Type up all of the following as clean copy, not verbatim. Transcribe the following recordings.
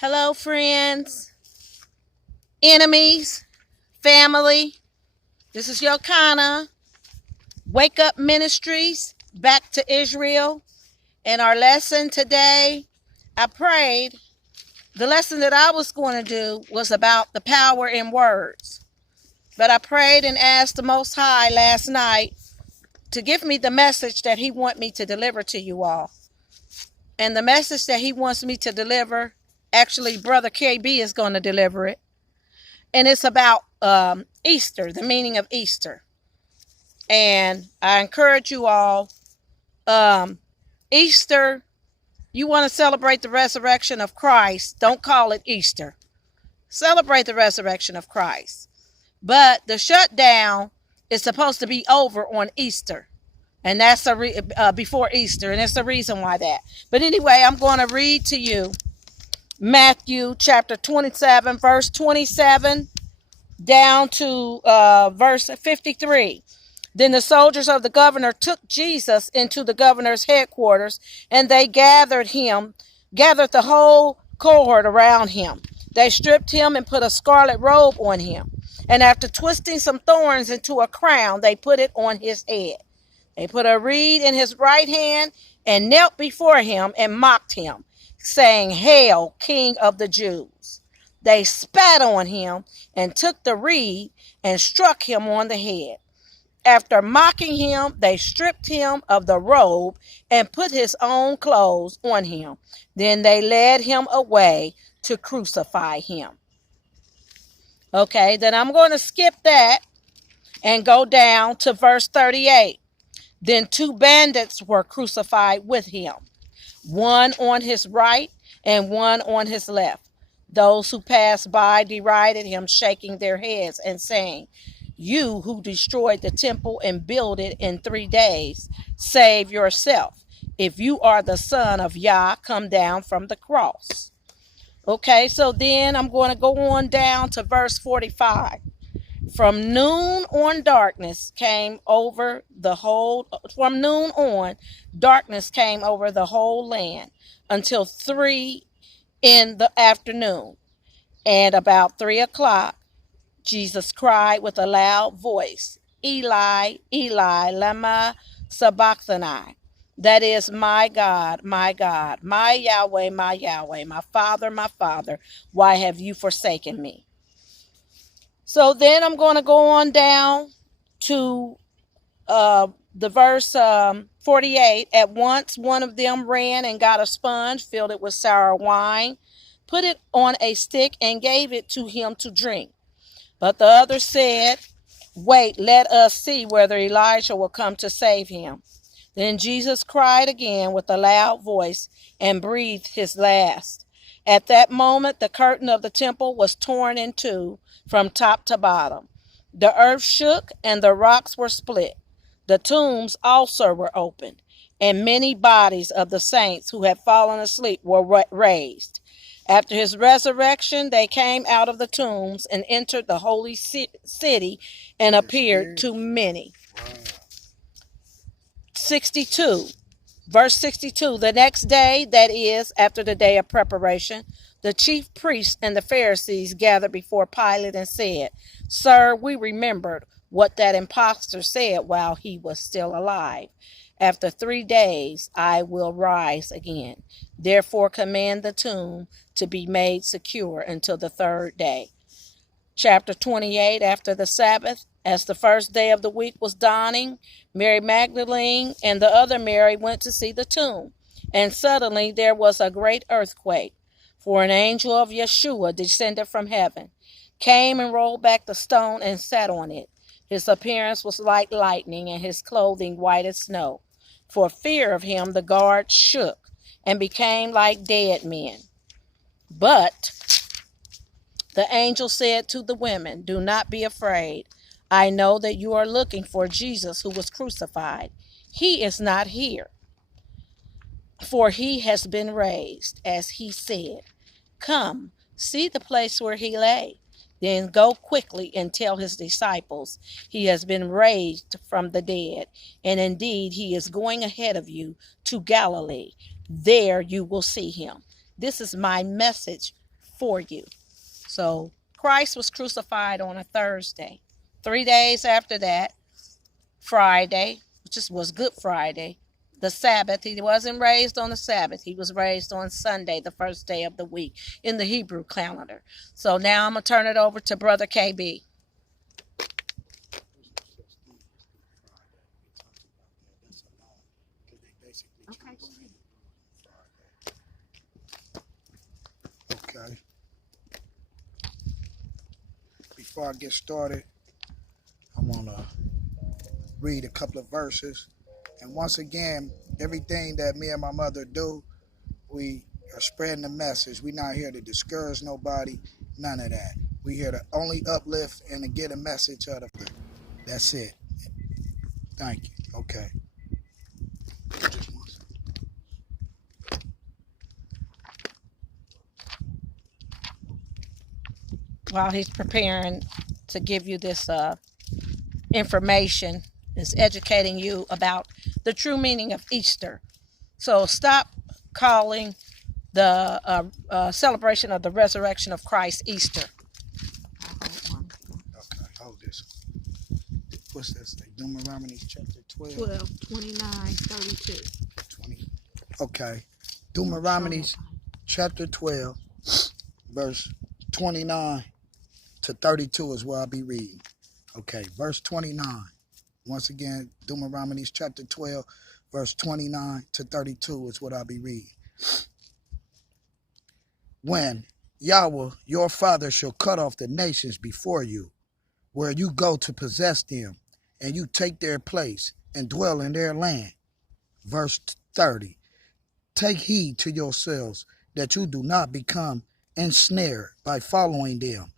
Hello, friends, enemies, family. This is Yokana. Wake Up Ministries, back to Israel. And our lesson today, I prayed. The lesson that I was going to do was about the power in words. But I prayed and asked the Most High last night to give me the message that He wants me to deliver to you all. And the message that He wants me to deliver, actually, Brother KB is going to deliver it. And it's about Easter, the meaning of Easter. And I encourage you all, Easter, you want to celebrate the resurrection of Christ, don't call it Easter. Celebrate the resurrection of Christ. But the shutdown is supposed to be over on Easter. And that's before Easter. And it's the reason why that. But anyway, I'm going to read to you Matthew chapter 27, verse 27 down to verse 53. Then the soldiers of the governor took Jesus into the governor's headquarters, and they gathered the whole cohort around him. They stripped him and put a scarlet robe on him. And after twisting some thorns into a crown, they put it on his head. They put a reed in his right hand and knelt before him and mocked him, saying, "Hail, King of the Jews." They spat on him and took the reed and struck him on the head. After mocking him, they stripped him of the robe and put his own clothes on him. Then they led him away to crucify him. Okay, then I'm going to skip that and go down to verse 38. Then two bandits were crucified with him, one on his right and one on his left. Those who passed by derided him, shaking their heads and saying, "You who destroyed the temple and built it in 3 days, save yourself. If you are the Son of Yah, come down from the cross." Okay, so then I'm going to go on down to verse 45. From noon on, darkness came over the whole land until 3 in the afternoon. And about 3 o'clock, Jesus cried with a loud voice, "Eli, Eli, lama sabachthani." That is, my God, my Yahweh, my Father, why have you forsaken me?" So then I'm going to go on down to the verse 48. At once one of them ran and got a sponge, filled it with sour wine, put it on a stick, and gave it to him to drink. But the other said, "Wait, let us see whether Elijah will come to save him." Then Jesus cried again with a loud voice and breathed his last. At that moment, the curtain of the temple was torn in two from top to bottom. The earth shook and the rocks were split. The tombs also were opened, and many bodies of the saints who had fallen asleep were raised. After his resurrection, they came out of the tombs and entered the holy city and appeared to many. 62. Verse 62, the next day, that is, after the day of preparation, the chief priests and the Pharisees gathered before Pilate and said, "Sir, we remembered what that impostor said while he was still alive. After 3 days, I will rise again. Therefore, command the tomb to be made secure until the 3rd day." Chapter 28, after the Sabbath, as the first day of the week was dawning, Mary Magdalene and the other Mary went to see the tomb. And suddenly there was a great earthquake, for an angel of Yeshua descended from heaven, came and rolled back the stone and sat on it. His appearance was like lightning and his clothing white as snow. For fear of him, the guards shook and became like dead men. But the angel said to the women, "Do not be afraid. I know that you are looking for Jesus who was crucified. He is not here, for he has been raised, as he said. Come, see the place where he lay. Then go quickly and tell his disciples he has been raised from the dead, and indeed he is going ahead of you to Galilee. There you will see him." This is my message for you. So Christ was crucified on a Thursday. 3 days after that, Friday, which was Good Friday, the Sabbath, he wasn't raised on the Sabbath. He was raised on Sunday, the first day of the week in the Hebrew calendar. So now I'm going to turn it over to Brother KB. Okay. Before I get started, I want to read a couple of verses. And once again, everything that me and my mother do, we are spreading the message. We're not here to discourage nobody, none of that. We're here to only uplift and to get a message out of it. That's it. Thank you. Okay. While he's preparing to give you this information, is educating you about the true meaning of Easter. So stop calling the celebration of the resurrection of Christ Easter. Okay, hold this. What's this? Deuteronomy chapter 12. 29, 32. 20. Okay. Deuteronomy chapter 12, verse 29 to 32 is where I'll be reading. Okay, verse 29. Once again, Deuteronomy chapter 12, verse 29 to 32 is what I'll be reading. When Yahweh, your father, shall cut off the nations before you, where you go to possess them, and you take their place and dwell in their land. Verse 30. Take heed to yourselves that you do not become ensnared by following them,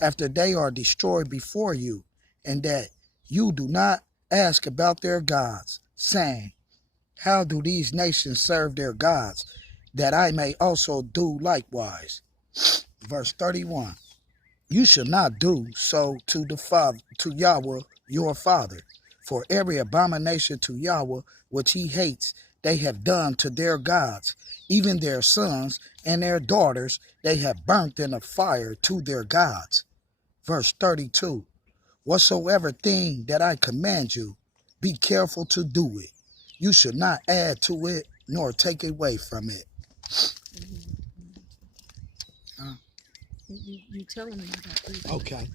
after they are destroyed before you, and that you do not ask about their gods, saying, how do these nations serve their gods, that I may also do likewise? Verse 31. You shall not do so to Yahweh your father, for every abomination to Yahweh which he hates they have done to their gods, even their sons and their daughters they have burnt in a fire to their gods. Verse 32. Whatsoever thing that I command you, be careful to do it. You should not add to it, nor take away from it. You telling me about. Okay.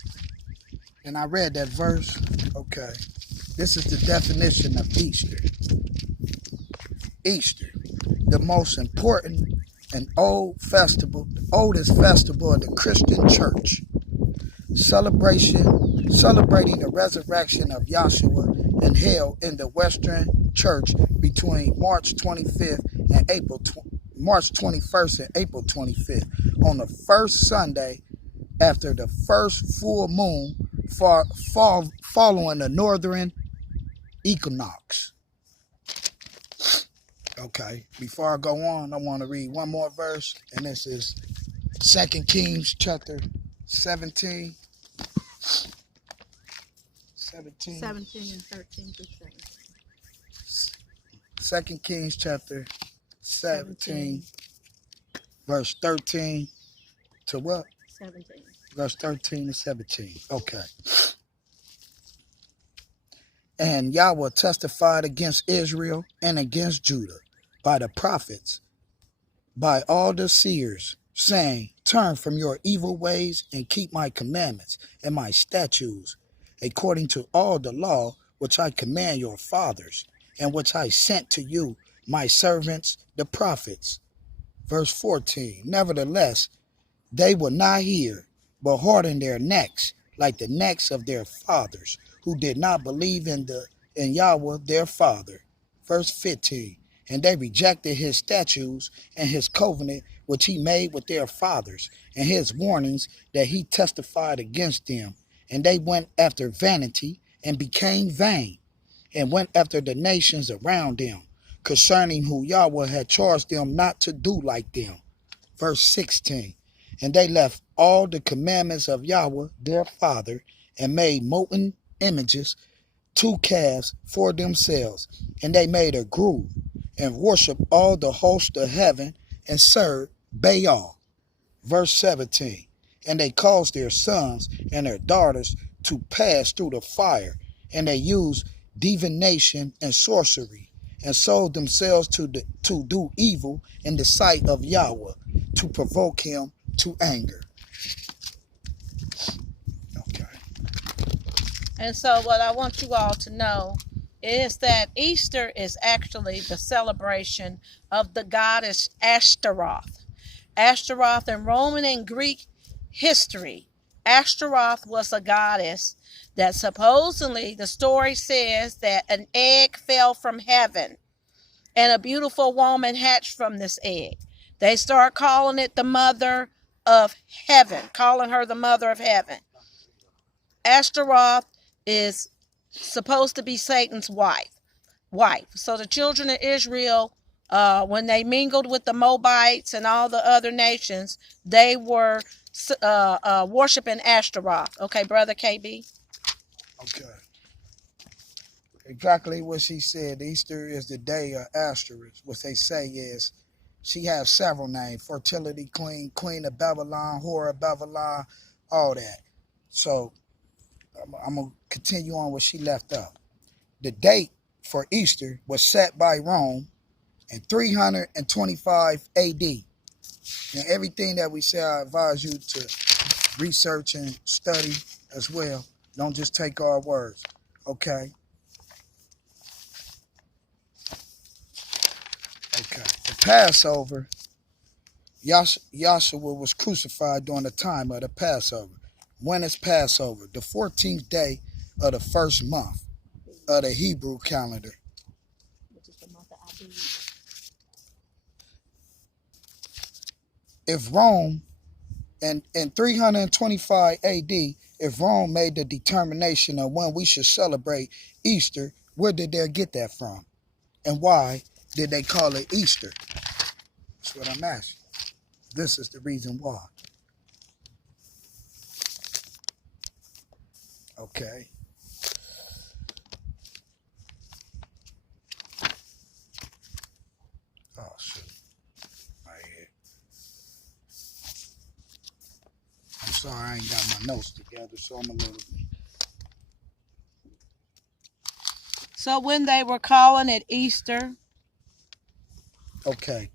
And I read that verse. Okay. This is the definition of Easter. Easter, the most important and oldest festival of the Christian church. Celebrating the resurrection of Yahshua and held in the Western Church between March 25th and March 21st and April 25th, on the first Sunday after the first full moon following the northern equinox. Okay, before I go on, I want to read one more verse, and this is 2 Kings chapter 17. 17 and 13 to 2 Kings chapter 17, verse 13 to what? 17. Verse 13 to 17. Okay. And Yahweh testified against Israel and against Judah by the prophets, by all the seers, saying, turn from your evil ways and keep my commandments and my statutes, according to all the law which I command your fathers, and which I sent to you, my servants, the prophets. Verse 14. Nevertheless, they will not hear, but harden their necks, like the necks of their fathers, who did not believe in Yahweh their father. Verse 15. And they rejected his statutes and his covenant which he made with their fathers, and his warnings that he testified against them. And they went after vanity and became vain, and went after the nations around them, concerning who Yahweh had charged them not to do like them. Verse 16. And they left all the commandments of Yahweh their father, and made molten images, 2 calves for themselves, and they made a grove, and worshiped all the host of heaven, and served Baal. Verse 17. And they caused their sons and their daughters to pass through the fire, and they used divination and sorcery, and sold themselves to do evil in the sight of Yahweh, to provoke him to anger. Okay. And so what I want you all to know is that Easter is actually the celebration of the goddess Ashtaroth. Ashtaroth in Roman and Greek history, Ashtaroth was a goddess that supposedly the story says that an egg fell from heaven and a beautiful woman hatched from this egg. They start calling it the mother of heaven, calling her the mother of heaven. Ashtaroth is supposed to be Satan's wife. So the children of Israel, when they mingled with the Moabites and all the other nations, they were worshiping Ashtaroth. Okay, Brother KB? Okay. Exactly what she said. Easter is the day of Asterisk. What they say is she has several names: fertility queen, queen of Babylon, whore of Babylon, all that. So I'm going to continue on where she left off. The date for Easter was set by Rome in 325 AD. And everything that we say, I advise you to research and study as well. Don't just take our words, okay? Okay. The Passover, Yahshua was crucified during the time of the Passover. When is Passover? The 14th day of the first month of the Hebrew calendar. Which is the month of Abibu. If Rome, in 325 AD, if Rome made the determination of when we should celebrate Easter, where did they get that from? And why did they call it Easter? That's what I'm asking. This is the reason why. Okay. Oh, shit. Right here. I'm sorry, I ain't got my notes together, so I'm a little... So when they were calling it Easter... Okay.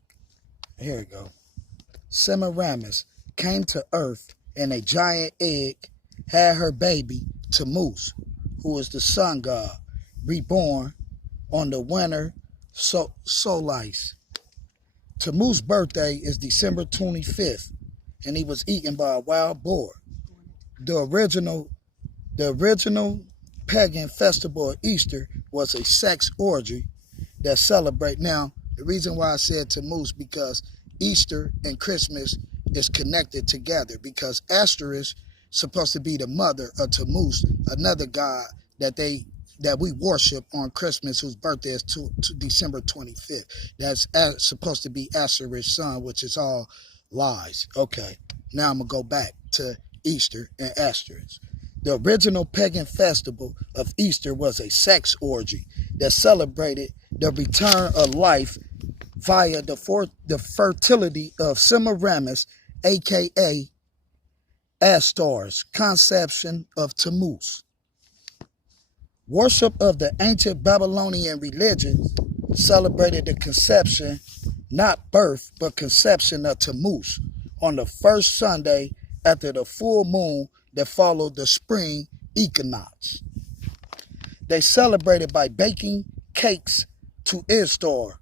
Here we go. Semiramis came to earth in a giant egg, had her baby, Tammuz, who is the sun god, reborn on the winter solstice. Tammuz's birthday is December 25th, and he was eaten by a wild boar. The original pagan festival of Easter was a sex orgy that celebrate. Now, the reason why I said Tammuz, because Easter and Christmas is connected together, because Astor is supposed to be the mother of Tammuz, another god that we worship on Christmas, whose birthday is to December 25th. That's supposed to be Astor's son, which is all lies. Okay, now I'm going to go back to Easter and Asterisk. The original pagan festival of Easter was a sex orgy that celebrated the return of life via the fertility of Semiramis, a.k.a. Astar's conception of Tammuz. Worship of the ancient Babylonian religion celebrated the conception, not birth, but conception of Tammuz on the first Sunday after the full moon that followed the spring equinox. They celebrated by baking cakes to Ishtar,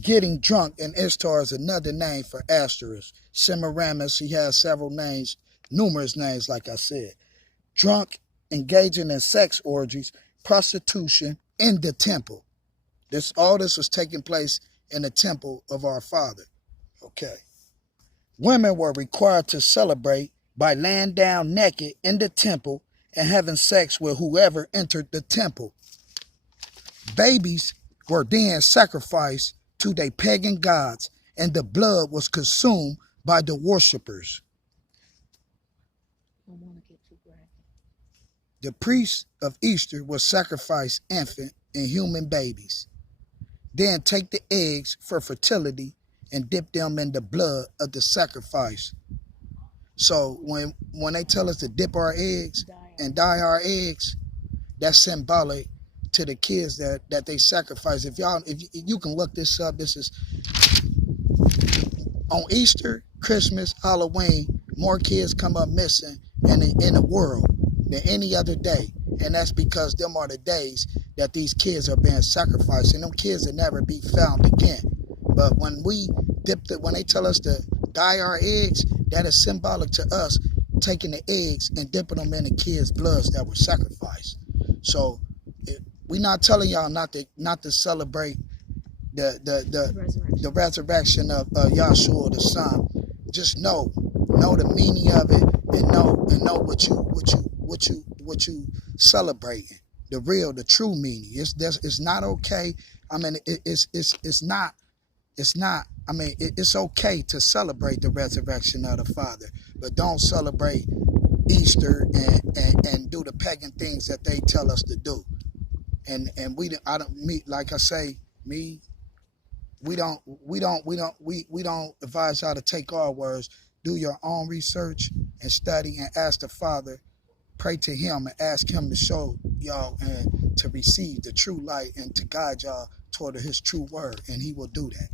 getting drunk, and Ishtar is another name for Asterisk. Semiramis, he has several names, numerous names, like I said. Drunk, engaging in sex orgies, prostitution in the temple. All this was taking place in the temple of our Father. Okay. Women were required to celebrate by laying down naked in the temple and having sex with whoever entered the temple. Babies were then sacrificed to their pagan gods, and the blood was consumed by the worshippers. The priest of Easter would sacrifice infant and human babies, then take the eggs for fertility and dip them in the blood of the sacrifice. So when they tell us to dip our eggs and dye our eggs, that's symbolic to the kids that they sacrifice. If you can look this up, this is on Easter, Christmas, Halloween, more kids come up missing in the world than any other day. And that's because them are the days that these kids are being sacrificed. And them kids will never be found again. But when when they tell us to dye our eggs, that is symbolic to us taking the eggs and dipping them in the kids' bloods that were sacrificed. So we're not telling y'all not to celebrate the resurrection of Yahshua the Son. Just know the meaning of it, and know what you celebrating. The true meaning. It's not okay. I mean, it's not. I mean, it's okay to celebrate the resurrection of the Father, but don't celebrate Easter and do the pagan things that they tell us to do. And we don't advise y'all to take our words. Do your own research and study and ask the Father. Pray to Him and ask Him to show y'all and to receive the true light and to guide y'all toward His true word, and He will do that.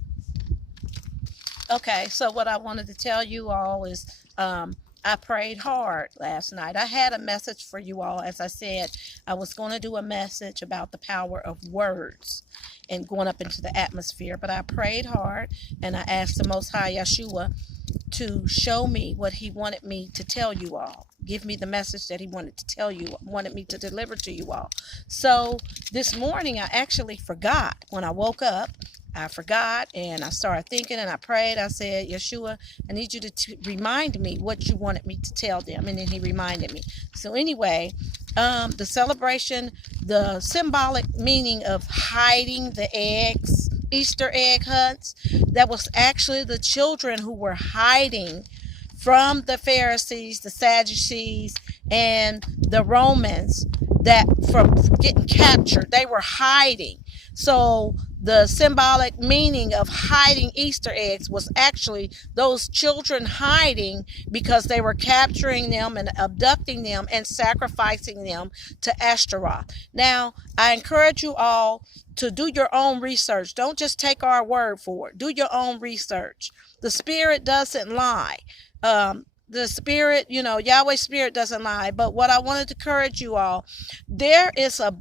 Okay, so what I wanted to tell you all is I prayed hard last night. I had a message for you all. As I said, I was going to do a message about the power of words and going up into the atmosphere. But I prayed hard, and I asked the Most High Yeshua to show me what He wanted me to tell you all. Give me the message that He wanted to tell you, wanted me to deliver to you all. So this morning, I actually forgot. When I woke up, I forgot, and I started thinking, and I prayed. I said, Yeshua, I need you to remind me what you wanted me to tell them. And then He reminded me. So anyway, the celebration, the symbolic meaning of hiding the eggs, Easter egg hunts, that was actually the children who were hiding from the Pharisees, the Sadducees, and the Romans, that from getting captured. They were hiding. So the symbolic meaning of hiding Easter eggs was actually those children hiding because they were capturing them and abducting them and sacrificing them to Ashtaroth. Now, I encourage you all to do your own research. Don't just take our word for it. Do your own research. The Spirit doesn't lie. The Spirit, Yahweh's Spirit doesn't lie. But what I wanted to encourage you all, there is a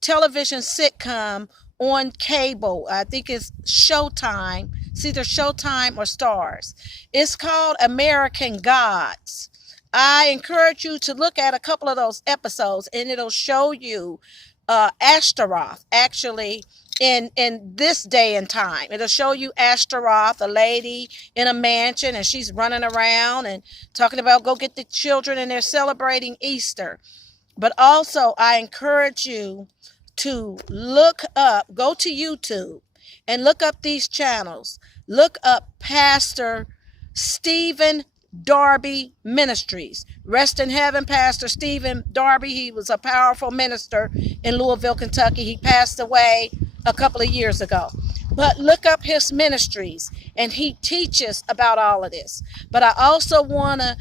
television sitcom on cable. I think it's Showtime. It's either Showtime or Stars. It's called American Gods. I encourage you to look at a couple of those episodes, and it'll show you Ashtaroth actually in this day and time. It'll show you Ashtaroth, a lady in a mansion, and she's running around and talking about go get the children, and they're celebrating Easter. But also, I encourage you to go to YouTube and look up these channels. Look up Pastor Stephen Darby Ministries. Rest in heaven, Pastor Stephen Darby. He was a powerful minister in Louisville, Kentucky. He passed away a couple of years ago. But look up his ministries, and he teaches about all of this. But I also want to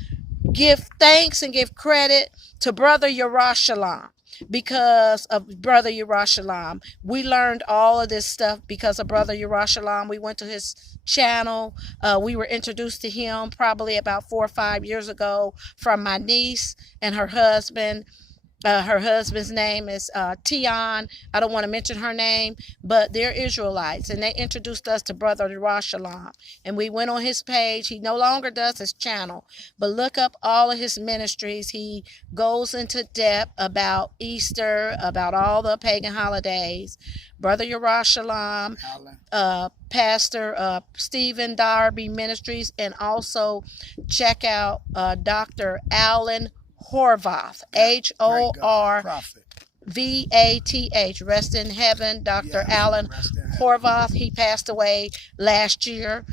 give thanks and give credit to Brother Yerushalayim. Because of Brother Yerushalayim, we learned all of this stuff because of Brother Yerushalayim. We went to his channel. We were introduced to him probably about 4 or 5 years ago from my niece and her husband. Her husband's name is Tion. I don't want to mention her name, but they're Israelites, and they introduced us to Brother Yerushalayim. And we went on his page. He no longer does his channel, but look up all of his ministries. He goes into depth about Easter, about all the pagan holidays. Brother Yerushalayim, Pastor Stephen Darby Ministries, and also check out Dr. Alan Horvath, Horvath. Rest in heaven, Dr. Alan Horvath. He passed away last year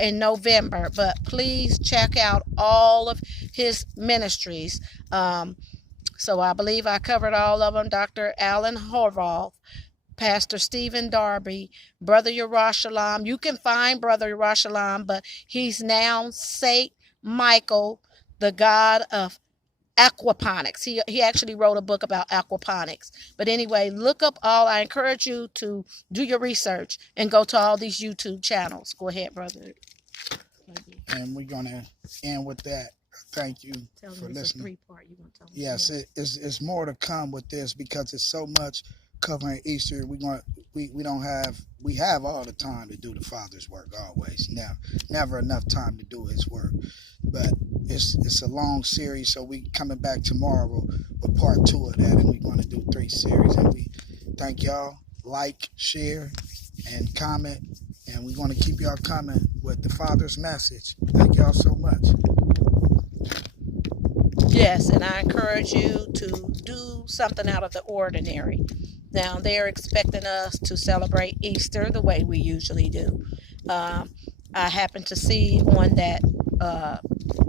in November. But please check out all of his ministries. So I believe I covered all of them. Dr. Alan Horvath. Pastor Stephen Darby, Brother Yerushalayim. You can find Brother Yerushalayim, but he's now Saint Michael, the god of aquaponics. He actually wrote a book about aquaponics. But anyway, look up all. I encourage you to do your research and go to all these YouTube channels. Go ahead, brother. And we're going to end with that. Thank you for listening. Yes, it's more to come with this because it's so much covering Easter. We have all the time to do the Father's work always. Never enough time to do His work. But it's a long series, so we coming back tomorrow with part 2 of that, and we're going to do 3 series. And we thank y'all. Like, share, and comment. And we're going to keep y'all coming with the Father's message. Thank y'all so much. Yes, and I encourage you to do something out of the ordinary. Now, they're expecting us to celebrate Easter the way we usually do. I happened to see on that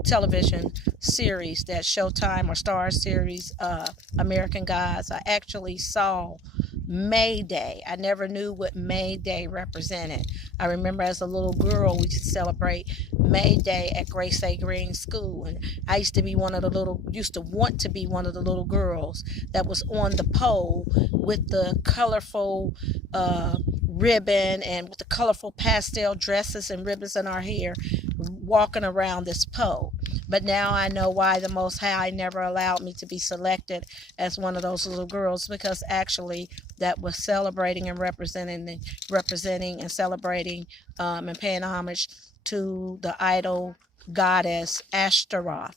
television series, that Showtime or Star series, American Gods, I actually saw May Day. I never knew what May Day represented. I remember as a little girl, we used to celebrate May Day at Grace A. Green School, and I used to want to be one of the little girls that was on the pole with the colorful ribbon and with the colorful pastel dresses and ribbons in our hair, walking around this pole. But now I know why the Most High never allowed me to be selected as one of those little girls, because actually that was celebrating and representing and celebrating and paying homage to the idol goddess Ashtaroth.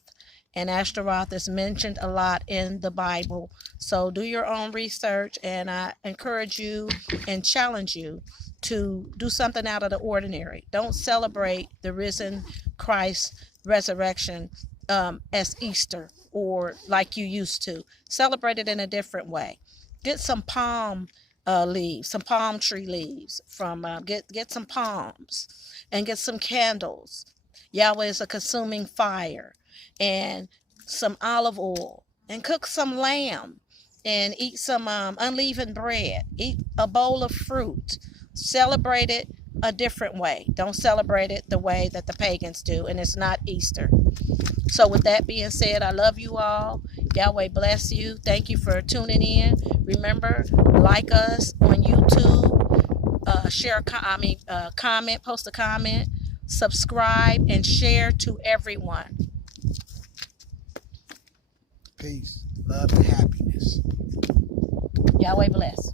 And Ashtaroth is mentioned a lot in the Bible. So do your own research, and I encourage you and challenge you to do something out of the ordinary. Don't celebrate the risen Christ resurrection as Easter or like you used to. Celebrate it in a different way. Get some palm leaves, some palm tree leaves from get some palms and get some candles. Yahweh is a consuming fire, and some olive oil, and cook some lamb and eat some unleavened bread. Eat a bowl of fruit. Celebrate it a different way. Don't celebrate it the way that the pagans do, and it's not Easter. So with that being said, I love you all. Yahweh bless you. Thank you for tuning in. Remember, like us on YouTube, comment, post a comment, subscribe, and share to everyone. Peace, love, and happiness. Yahweh bless.